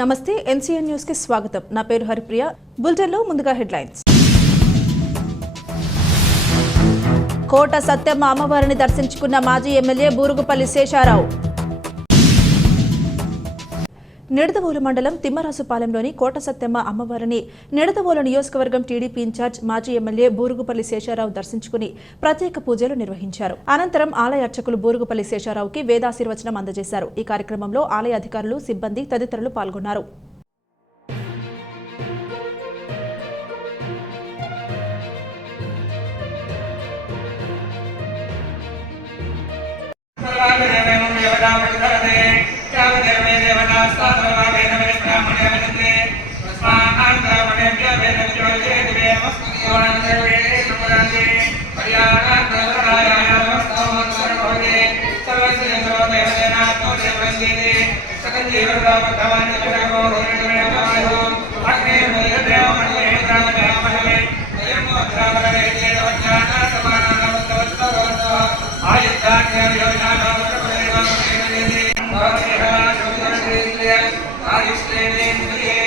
నమస్తే NCN news కి స్వాగతం. నా పేరు హరిప్రియ. బులెటిన్ లో ముందుగా హెడ్లైన్స్. కోట సత్యమ్మ అమ్మవారిని దర్శించుకున్న మాజీ ఎమ్మెల్యే బూరుగుపల్లి శేషారావు. నిడదవోలు మండలం తిమ్మరాసుపాలెంలోని కోట సత్యమ్మ అమ్మవారిని నిడదవోలు నియోజకవర్గం టీడీపీ ఇన్ఛార్జ్ మాజీ ఎమ్మెల్యే బూరుగుపల్లి శేషారావు దర్శించుకుని ప్రత్యేక పూజలు నిర్వహించారు. అనంతరం ఆలయ అర్చకులు బూరుగుపల్లి శేషారావుకి వేదాశీర్వచనం అందజేశారు. ఈ కార్యక్రమంలో ఆలయ అధికారులు, సిబ్బంది తదితరులు పాల్గొన్నారు. Are you